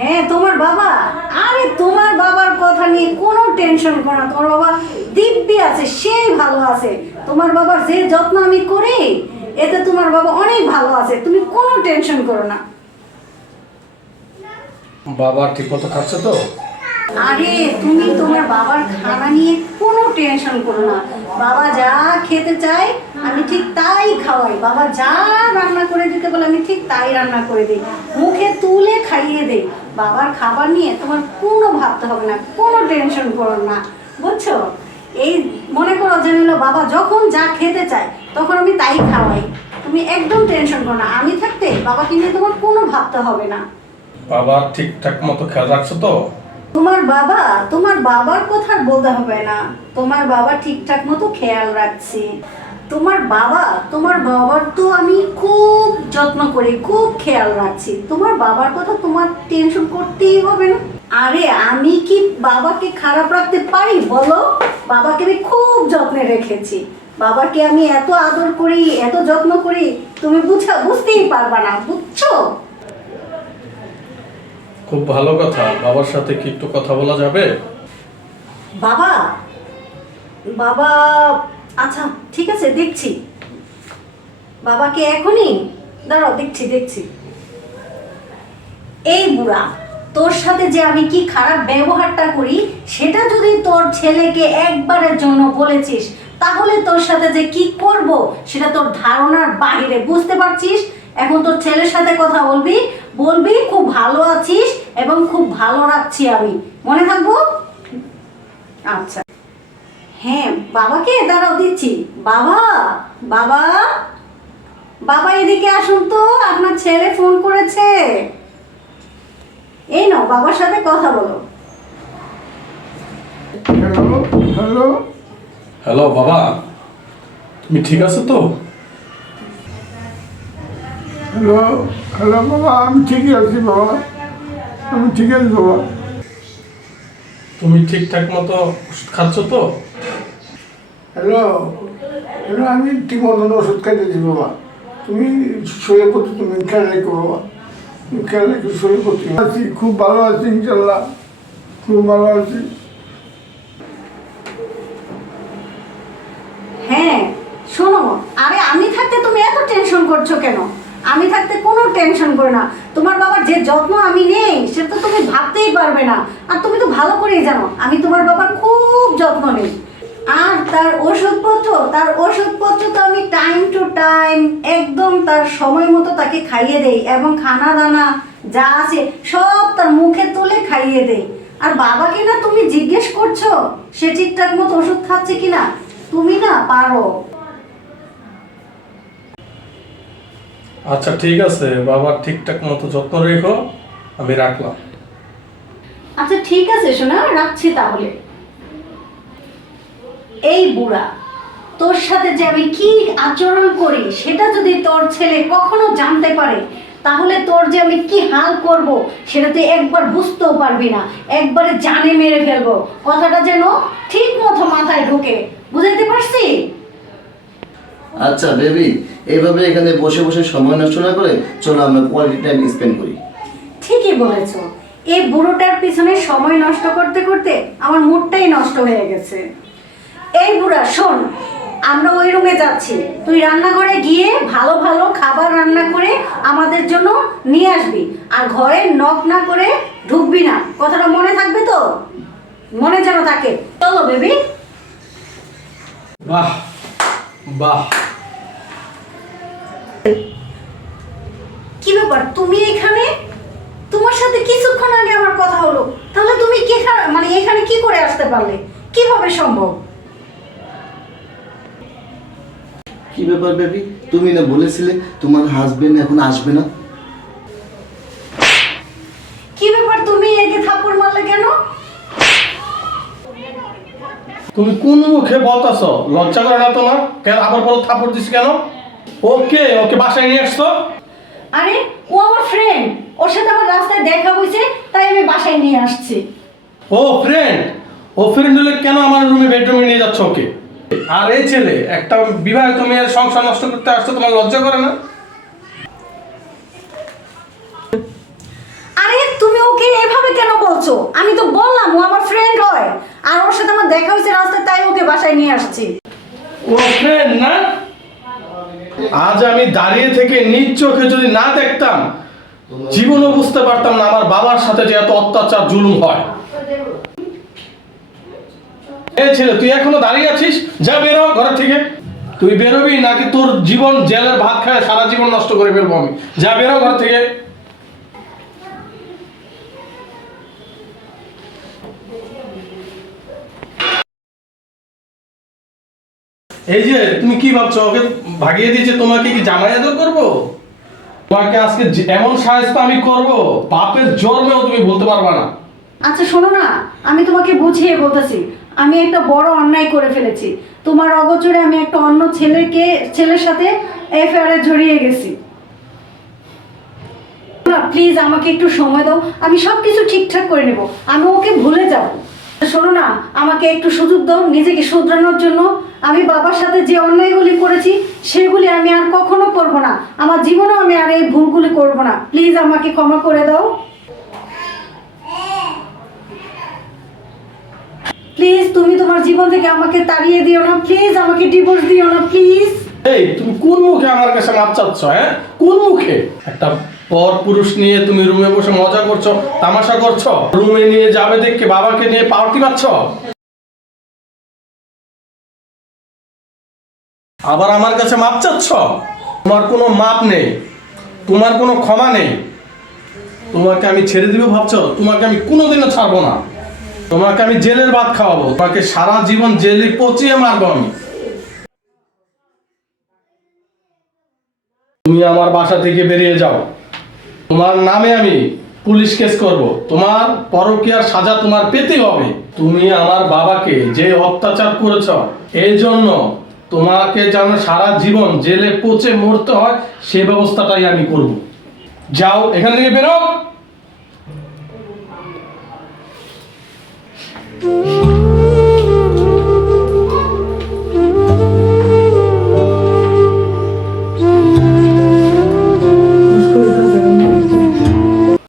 হ্যাঁ তোমার বাবা, আরে তোমার বাবার কথা নিয়ে কোনো টেনশন করো না। তোমার বাবা দিব্যি আছে, সেই ভালো আছে। তোমার বাবার যে যত্ন আমি করি এতে তোমার বাবা অনেক ভালো আছে, তুমি কোনো টেনশন করো না। বাবা ঠিক মতো খাচ্ছে তো? আরে তুমি তোমার বাবার খানা নিয়ে কোনো টেনশন করো না। বাবা যা খেতে চায় আমি ঠিক তাই খাওয়াই। বাবা যা রান্না করে দিতে বলে আমি ঠিক তাই রান্না করে দিই, মুখে তুলে খাইয়ে দিই। বাবার খাবার নিয়ে তোমার কোনো ভাবতে হবে না, কোনো টেনশন করো না, বুঝছো? এই মনে করো যে হলো বাবা যখন যা খেতে চায় তখন আমি তাই খাওয়াই। তুমি একদম টেনশন করো না, আমি থাকতে বাবাকে নিয়ে তোমার কোনো ভাবতে হবে না। বাবা ঠিকঠাক মতো খেয়াল রাখছো তো? তোমার বাবার কথা আর বলতে হবে না, তোমার বাবা ঠিকঠাক মতো খেয়াল রাখছি। তোমার বাবার তো আমি খুব যত্ন করি, খুব খেয়াল রাখছি। তোমার বাবার কথা তোমার টেনশন করতেই হবে না। আরে আমি কি বাবাকে খারাপ রাখতে পারি বলো? বাবাকে আমি খুব যত্নে রেখেছি, বাবাকে আমি এত আদর করি, এত যত্ন করি, তুমি বুঝতেই পারবা না, বুঝছো? খুব ভালো কথা। বাবার সাথে কি একটু কথা বলা যাবে? বাবা বাবা আচ্ছা ঠিক আছে, দেখছি বাবাকে এখনই। দাঁড়াও, দেখছি। এই বুড়া, তোর সাথে যে আমি কি খারাপ ব্যবহারটা করি সেটা যদি তোর ছেলেকে একবারের জন্য বলেছিস তাহলে তোর সাথে যে কি করব সেটা তোর ধারণার বাইরে, বুঝতে পারছিস? এখন তোর ছেলের সাথে কথা বলবি খুব ভালো আছিস এবং খুব ভালো রাখছি আমি, মনে থাকবো? আচ্ছা হ্যাঁ, বাবাকে দাঁড়াও দিচ্ছি। বাবা বাবা বাবা এদিকে আসুন তো, আপনার ছেলে ফোন করেছে। এই নাও, বাবার সাথে কথা বলো। হ্যালো হ্যালো হ্যালো বাবা, তুমি ঠিক আছো তো? হ্যালো হ্যালো বাবা, আমি ঠিকই আছি বাবা, আমি ঠিক আছি বাবা। তুমি ঠিকঠাক মতো ওষুধ খাচ্ছ তো? হ্যালো হ্যালো, আমি ঠিক মতন ওষুধ খাইতেছি বাবা। তুমি শরীরের প্রতি তুমি খেয়াল রেখো বাবা, তুমি খেয়াল রেখো শরীরের প্রতি। আছি, খুব ভালো আছি ইনশাল্লাহ, খুব ভালো আছি। হ্যাঁ শোনো, আরে আমি থাকতে তুমি এত টেনশন করছো কেন? আমি থাকতে কোনো টেনশন করো না। তোমার বাবার যে যত্ন আমি নেই সেটা তো তুমি ভাবতেই পারবে না। আর তুমি তো ভালো করেই জানো আমি তোমার বাবার খুব যত্ন নেই। আর তার ওষুধপত্র তো আমি টাইম টু টাইম একদম তার সময় মতো তাকে খাইয়ে দেই, এবং খানা দানা যা আছে সব তার মুখে তুলে খাইয়ে দেই। আর বাবাকে না তুমি জিজ্ঞেস করছো সে ঠিকঠাক মতো ওষুধ খাচ্ছে কিনা? তুমি না পারো। আচ্ছা ঠিক আছে, বাবার ঠিকঠাক মতো যত্ন রেখো, আমি রাখলাম। আচ্ছা ঠিক আছে সোনা, রাখছি তাহলে। এই বুড়া, তোর সাথে যে আমি কি আচরণ করি সেটা যদি তোর ছেলে কখনো জানতে পারে তাহলে তোর যে আমি কি হাল করব সেটা তুই একবার বুঝতেও পারবি না, একবারে জানে মেরে ফেলবো। কথাটা যেন ঠিক মতো মাথায় ঢোকে, বুঝাইতে পারছি? আচ্ছা বেবি, এইভাবে এখানে বসে বসে সময় নষ্ট না করে চলো আমরা কোয়ালিটি টাইম স্পেন্ড করি। ঠিকই বলেছো, এই বুড়োটার পিছনে সময় নষ্ট করতে করতে আমার মুডটাই নষ্ট হয়ে গেছে। এই বুড়া শোন, আমরা ওই রুমে যাচ্ছি, তুই রান্নাঘরে গিয়ে ভালো ভালো খাবার রান্না করে আমাদের জন্য নিয়ে আসবি। আর ঘরে নক না করে ঢুকবি না, কথাটা মনে থাকবে তো? মনে যেন থাকে। চলো বেবি। বাহ বাহ, কি ব্যাপার তুমি এখানে? তোমার সাথে কিছুক্ষণ আগে আমার কথা হলো, তাহলে তুমি কি মানে এখানে কি করে আসতে পারলে? কিভাবে সম্ভব? কি ব্যাপার বেবি, তুমি না বলেছিলে তোমার হাজবেন্ড এখন আসবে না? কি ব্যাপার তুমি একে থাপ্পড় মারলে কেন? তুমি কোন মুখে বলতেছো? লজ্জা করে না তোমার? কেন আবার বলো থাপড় দিস কেন? ওকে ওকে বাসায় নিয়ে আসছো? আরে ও আমার ফ্রেন্ড, ওর সাথে আমার রাস্তায় দেখা হয়েছে তাই আমি বাসায় নিয়ে আসছি। ও ফ্রেন্ড, ও ফ্রেন্ড হলে কেন আমার রুমে বেডরুমে নিয়ে যাচ্ছ ওকে? আর এই ছেলে একটা বিবাহিত মেয়ের সংসার নষ্ট করতে আসছো, তোমার লজ্জা করে না? আরে তুমি ওকে এভাবে কেন বলছো? আমি তো বললাম ও আমার ফ্রেন্ড হয়, আর ওর সাথে আমার দেখা হয়েছে রাস্তায়, তাই ওকে বাসায় নিয়ে আসছি। ও ফ্রেন্ড না? আজ আমি দাঁড়িয়ে থেকে নিজ চোখে যদি না দেখতাম, জীবনও বুঝতে পারতাম না আমার বাবার সাথে যে এত অত্যাচার জুলুম হয়। এই ছেলে, তুই এখনো দাঁড়িয়ে আছিস? যা বেরো ঘর থেকে। তুই বেরোবি নাকি তোর জীবন জেলের ভাত খায় সারা জীবন নষ্ট করে ফেলবো আমি? যা বেরো ঘর থেকে। এই যে তুমি কি ভাবছো, ওকে ভাগিয়ে দিয়েছে তোমাকে কি জামাই আদর করবো? তোমাকে আজকে এমন সাহায্য আমি করব, বাপের জন্মেও তুমি বলতে পারবা না। আচ্ছা শোনো না, আমি তোমাকে বুঝিয়ে বলতেছি, আমি একটা বড় অন্যায় করে ফেলেছি। তোমার অগোচরে আমি একটা অন্য ছেলের সাথে অ্যাফেয়ারে জড়িয়ে গেছি। না প্লিজ আমাকে একটু সময় দাও, আমি সব কিছু ঠিকঠাক করে নেব, আমি ওকে ভুলে যাব। শোনো না, আমাকে একটু সুযোগ দাও নিজেকে শুধরানোর জন্য। আমি বাবার সাথে যে অন্যায়গুলি করেছি সেগুলি আমি আর কখনো করব না, আমার জীবনেও আমি আর এই ভুলগুলি করব না। প্লিজ আমাকে ক্ষমা করে দাও, প্লিজ। তুমি তোমার জীবন থেকে আমাকে তাড়িয়ে দিও না, প্লিজ আমাকে ডিভোর্স দিও না, প্লিজ। এই তুমি কোন মুখে আমার কাছে মাপ চাচ্ছ? হ্যাঁ, কোন মুখে? একটা পর পুরুষ নিয়ে তুমি রুমে বসে মজা করছো, তামাশা করছো, রুমে নিয়ে যাবে দেখে বাবাকে নিয়ে পার্টি পাচ্ছ, আবার আমার কাছে মাপ চাচ্ছ? তোমার কোনো মাপ নেই, তোমার কোনো ক্ষমা নেই। তোমাকে আমি ছেড়ে দিব ভাবছো? তোমাকে আমি কোনোদিনও ছাড়বো না। তোমাকে আমি জেলের ভাত খাওয়াবো, তোমাকে সারা জীবন জেলে পচিয়ে মারবো আমি। তুমি আমার বাসা থেকে বেরিয়ে যাও, তোমার নামে আমি পুলিশ কেস করব, তোমার পরকীয়ার সাজা তোমার পেতে হবে। তুমি আমার বাবাকে যে অত্যাচার করেছ, এই জন্য তোমাকে যেন সারা জীবন জেলে পচে মরতে হয় সে ব্যবস্থাটাই আমি করব। যাও এখান থেকে বেরো।